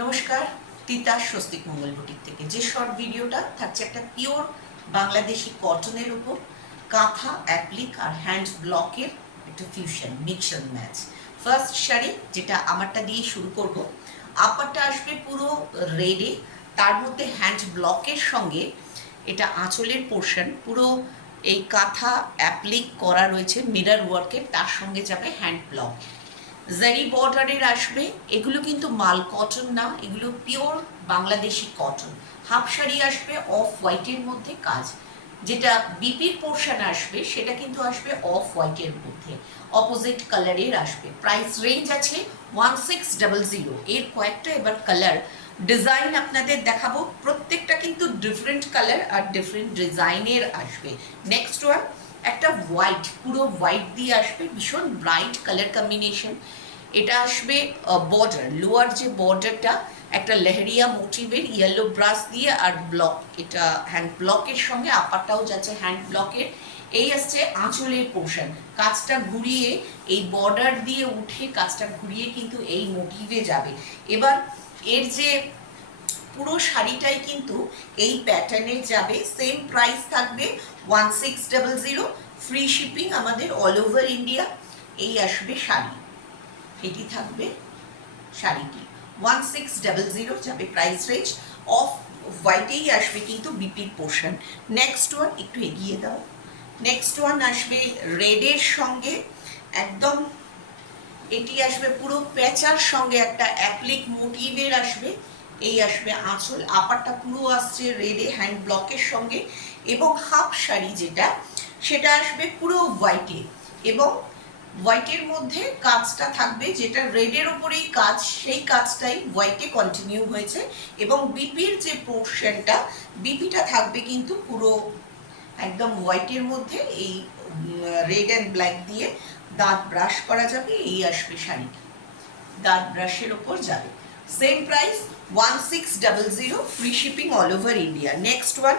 নমস্কার, তিতাস স্বস্তিক মঙ্গল বুটিক থেকে যে শর্ট ভিডিওটা থাকছে একটা পিওর বাংলাদেশি কটনের উপর কাঁথা অ্যাপ্লিক আর হ্যান্ড ব্লকের একটা fusion mix and match. First sari যেটা আমারটা দিয়ে শুরু করব, আপারটা আসবে পুরো রেডে, তার মধ্যে হ্যান্ড ব্লকের সঙ্গে এটা আঁচলের পোর্শন পুরো এই কাঁথা অ্যাপ্লিক করা রয়েছে মিরর ওয়ার্কের, তার সঙ্গে যাবে হ্যান্ড ব্লক। জারি বর্ডারের আসবে, এগুলো কিন্তু মাল কটন না, এগুলো pure Bangladeshi cotton. Half sari আসবে অফ হোয়াইটের মধ্যে কাজ, যেটা বিপির পোর্শন আসবে সেটা কিন্তু আসবে অফ হোয়াইটের মধ্যে অপোজিট কালারের আসবে। প্রাইস রেঞ্জ আছে 1600। এর কয়েকটা এবার কালার ডিজাইন আপনাদের দেখাবো, প্রত্যেকটা কিন্তু ডিফারেন্ট কালার আর ডিফারেন্ট ডিজাইনের আসবে। নেক্সট ওয়ান একটা হোয়াইট, পুরো হোয়াইট দিয়ে আসবে, ভীষণ ব্রাইট কালার কম্বিনেশন। এটা আসবে বর্ডার, লোয়ার যে বর্ডারটা একটা লেহেরিয়া মোটিভের ইয়েলো ব্রাশ দিয়ে আর ব্লক, এটা হ্যান্ড ব্লকের সঙ্গে আপারটাও যাচ্ছে হ্যান্ড ব্লকের। এই আসছে আঁচলের পোর্শন, কাজটা ঘুরিয়ে এই বর্ডার দিয়ে উঠে কাজটা ঘুরিয়ে কিন্তু এই মোটিভে যাবে। এবার এর যে পুরো শাড়িটাই কিন্তু এই প্যাটার্নে যাবে, সেম প্রাইস থাকবে 1600। ফ্রি শিপিং আমাদের অল ওভার ইন্ডিয়া। এই আসবে শাড়ি, এটি থাকবে শাড়িটি 1600 যাবে প্রাইস রেঞ্জ। অফ হোয়াইটেই আসবে কিন্তু বিপির পোর্শন। নেক্সট ওয়ান একটু এগিয়ে দাও। নেক্সট ওয়ান আসবে রেডের সঙ্গে একদম, এটি আসবে পুরো প্যাচার সঙ্গে একটা অ্যাপ্লিক মোটিভের আসবে। এই আসবে আঁচল, আপারটা পুরো আসছে রেডে হ্যান্ড ব্লকের সঙ্গে, এবং হাফ শাড়ি যেটা সেটা আসবে পুরো হোয়াইটে, এবং হোয়াইটের মধ্যে কাজটা থাকবে যেটা রেডের ওপরেই কাজ, সেই কাজটাই হোয়াইটে কন্টিনিউ হয়েছে। এবং বিপির যে পোর্শনটা, বিপিটা থাকবে কিন্তু পুরো একদম হোয়াইটের মধ্যে, এই রেড অ্যান্ড ব্ল্যাক দিয়ে দাঁত ব্রাশ করা যাবে। এই আসবে শাড়িটি, দাঁত ব্রাশের ওপর যাবে। Same price 1600, free shipping all over India. Next one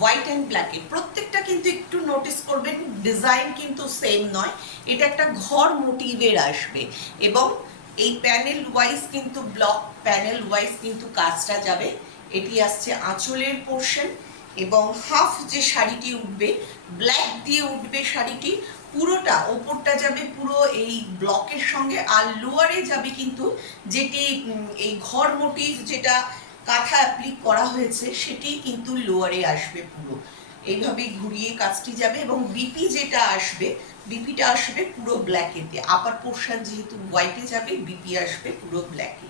white and ব্ল্যাকের, প্রত্যেকটা কিন্তু একটু নোটিস করবেন ডিজাইন কিন্তু সেম নয়, এটা একটা ঘর মোটিভের আসবে, এবং এই প্যানেল ওয়াইজ কিন্তু ব্লক প্যানেল ওয়াইজ কিন্তু কাজটা যাবে। এটি আসছে আঁচলের পোর্শন, এবং হাফ যে শাড়িটি উঠবে ব্ল্যাক দিয়ে উঠবে শাড়িটি, পুরোটা ওপরটা যাবে পুরো এই ব্লকের সঙ্গে, আর লোয়ারে যাবে কিন্তু যেটি এই ঘর মোটিভ যেটা কাঁথা অ্যাপ্লিক করা হয়েছে সেটি কিন্তু লোয়ারে আসবে পুরো, এইভাবেই ঘুরিয়ে কাজটি যাবে। এবং বিপি যেটা আসবে, বিপিটা আসবে পুরো ব্ল্যাকেতে, আপার পোর্শন যেহেতু হোয়াইটে যাবে, বিপি আসবে পুরো ব্ল্যাকে।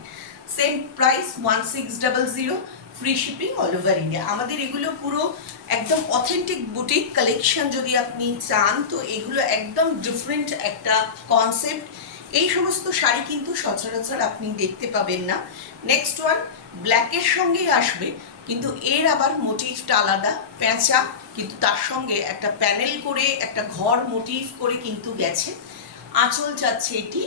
Same price 1600, free shipping all over India. আমাদের এগুলো পুরো একদম অথেন্টিক বুটিক কালেকশন, যদি আপনি চান তো এগুলো একদম ডিফারেন্ট একটা কনসেপ্ট। এই সমস্ত শাড়ি কিন্তু সচরাচর আপনি দেখতে পাবেন না। নেক্সট ওয়ান ব্ল্যাকের সঙ্গেই আসবে, কিন্তু এর আবার মোটিভটা আলাদা, প্যাঁচা, কিন্তু তার সঙ্গে একটা প্যানেল করে একটা ঘর মোটিভ করে কিন্তু গেছে। আঁচল যাচ্ছে এটি,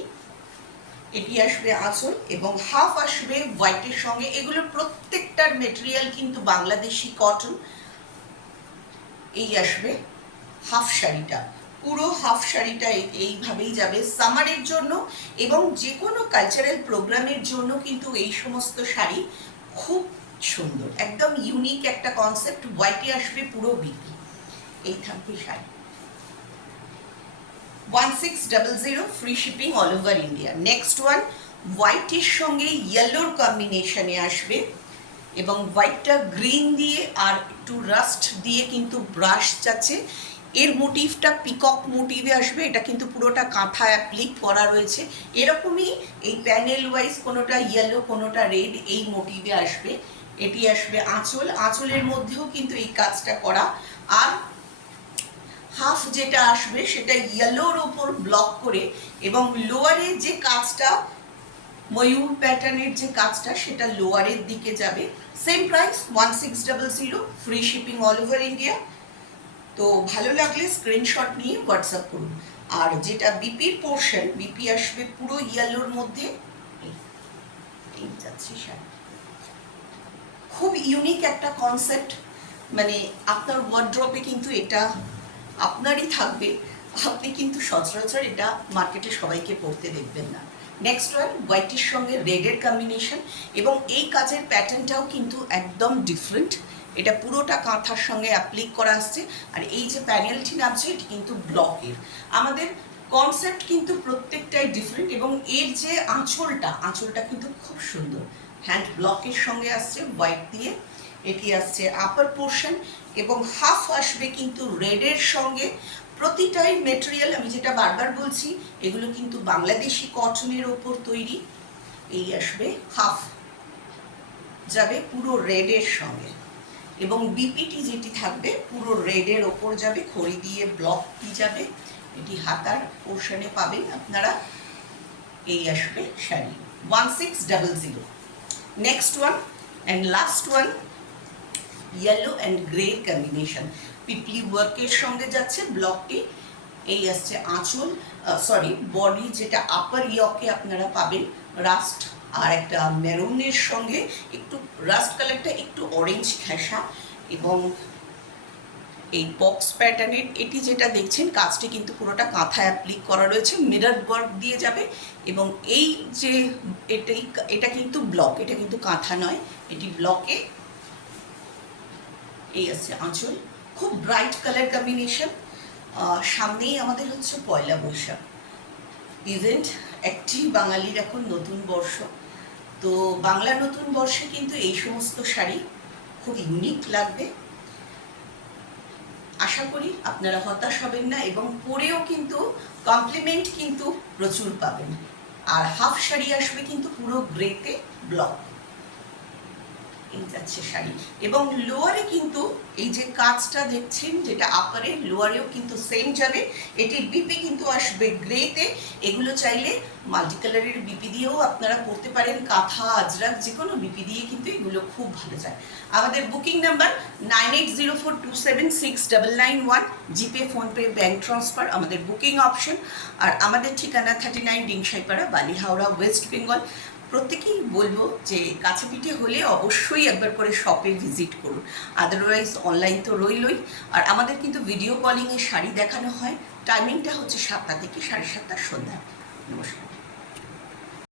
এটি আসবে আঁচল, এবং হাফ আসবে হোয়াইটের সঙ্গে। এগুলো প্রত্যেকটার মেটেরিয়াল কিন্তু বাংলাদেশি কটন। এই আসবে হাফ শাড়িটা, পুরো হাফ শাড়িটা এইভাবেই যাবে সামারের জন্য, এবং যে কোনো কালচারাল প্রোগ্রামের জন্য কিন্তু এই সমস্ত শাড়ি খুব সুন্দর, একদম ইউনিক একটা কনসেপ্ট। হোয়াইটে আসবে পুরো বিপি। এই থাকবে sari 1600, free shipping all over India. Next one হোয়াইটের সঙ্গে ইয়েলোর কম্বিনেশনে আসবে, এবং হোয়াইটটা গ্রিন দিয়ে আর একটু রাস্ট দিয়ে কিন্তু ব্রাশ যাচ্ছে। এর মোটিভটা পিকক মোটিভে আসবে, এটা কিন্তু পুরোটা কাঁথা অ্যাপ্লিক করা রয়েছে। এরকমই এই প্যানেল ওয়াইজ কোনোটা ইয়েলো কোনোটা রেড এই মোটিভে আসবে। এটি আসবে আঁচল, আঁচলের মধ্যেও কিন্তু এই কাজটা করা। আর হাফ যেটা আসবে সেটা ইয়েলোর ওপর ব্লক করে, এবং লোয়ারে যে কাজটা ময়ূর প্যাটার্নের যে কাজটা সেটা লোয়ারের দিকে যাবে। Same price 1600, free shipping all over India. তো ভালো লাগলে স্ক্রিনশট নিয়ে হোয়াটসঅ্যাপ করুন। আর যেটা বিপির পোর্শন, বিপি আসবে পুরো ইয়েলোর মধ্যে। এই যাচ্ছে শাড়ি, খুব ইউনিক একটা কনসেপ্ট, মানে আপনার ওয়ার্ড্রপে কিন্তু এটা আপনারই থাকবে, আপনি কিন্তু সচরাচর এটা মার্কেটে সবাইকে পড়তে দেখবেন না। নেক্সট ওয়ান হোয়াইটের সঙ্গে রেডের কম্বিনেশন, এবং এই কাজের প্যাটার্নটাও কিন্তু একদম ডিফারেন্ট। এটা পুরোটা কাঁথার সঙ্গে অ্যাপ্লিক করা আসছে, আর এই যে প্যানেলটি নামছে এটি কিন্তু ব্লকের। আমাদের কনসেপ্ট কিন্তু প্রত্যেকটাই ডিফারেন্ট, এবং এর যে আঁচলটা কিন্তু খুব সুন্দর। হ্যান্ড ব্লকের সঙ্গে আসছে হোয়াইট দিয়ে, এটি আসছে আপার পোর্শন, এবং হাফ আসবে কিন্তু রেডের সঙ্গে। প্রতিটাই মেটেরিয়াল, আমি যেটা বারবার বলছি, এগুলো কিন্তু বাংলাদেশি কটনের ওপর তৈরি। এই আসবে হাফ যাবে পুরো রেডের সঙ্গে, এবং বিপিটি যেটি থাকবে পুরো রেডের ওপর যাবে, খড়ি দিয়ে ব্লকটি যাবে, এটি হাতার পোর্শনে পাবেন আপনারা। এই আসবে sari 1600। Next one and last one, yellow and grey combination, পিপলি ওয়ার্কের সঙ্গে যাচ্ছে ব্লকটি। এই আসছে আঁচল, বডি, যেটা আপার ইয়কে আপনারা পাবেন রাস্ট, আর একটা মেরুনের সঙ্গে একটু রাস্ট কালারটা একটু অরেঞ্জ ঘেঁষা, এবং এই বক্স প্যাটার্নের এটি যেটা দেখছেন কাজটি কিন্তু পুরোটা কাঁথা অ্যাপ্লিক করা রয়েছে, মিরর ওয়ার্ক দিয়ে যাবে। এবং এই যে এটা কিন্তু ব্লক, এটা কিন্তু কাঁথা নয়, এটি ব্লকে। এই আছে আঁচল, খুব ব্রাইট কালার কম্বিনেশন। সামনেই আমাদের হচ্ছে পয়লা বৈশাখ ইভেন্ট, একটি বাঙালির এখন নতুন বর্ষ। তো বাংলা নতুন বর্ষে কিন্তু এই সমস্ত শাড়ি খুব ইউনিক লাগবে। আশা করি আপনারা হতাশ হবেন না, এবং পরেও কিন্তু কমপ্লিমেন্ট কিন্তু প্রচুর পাবেন। আর হাফ শাড়ি আসবে কিন্তু পুরো গ্রেতে ব্লক, এই যাচ্ছে শাড়ি। এবং লোয়ারে কিন্তু এই যে কাজটা দেখছেন, যেটা আপারে, লোয়ারেও কিন্তু সেম যাবে। এটির বিপি কিন্তু আসবে গ্রেতে। এগুলো চাইলে মাল্টি কালারের বিপি দিয়েও আপনারা পরতে পারেন, কাঁথা, আজরাক, যে কোনো বিপি দিয়ে কিন্তু এগুলো খুব ভালো যায়। আমাদের বুকিং নাম্বার 9804276991, জিপে, ফোনপে, ব্যাঙ্ক ট্রান্সফার আমাদের বুকিং অপশন। আর আমাদের ঠিকানা 39 ডিংসাইপাড়া, বালি, হাওড়া, ওয়েস্ট বেঙ্গল। প্রত্যেকেই বলবো যে কাছে পিঠে হলে অবশ্যই একবার করে শপে ভিজিট করুন, আদারওয়াইজ অনলাইন তো রইলই। আর আমাদের কিন্তু ভিডিও কলিংয়ে শাড়ি দেখানো হয়, টাইমিংটা হচ্ছে 7টা থেকে 7:30 সন্ধ্যা। নমস্কার।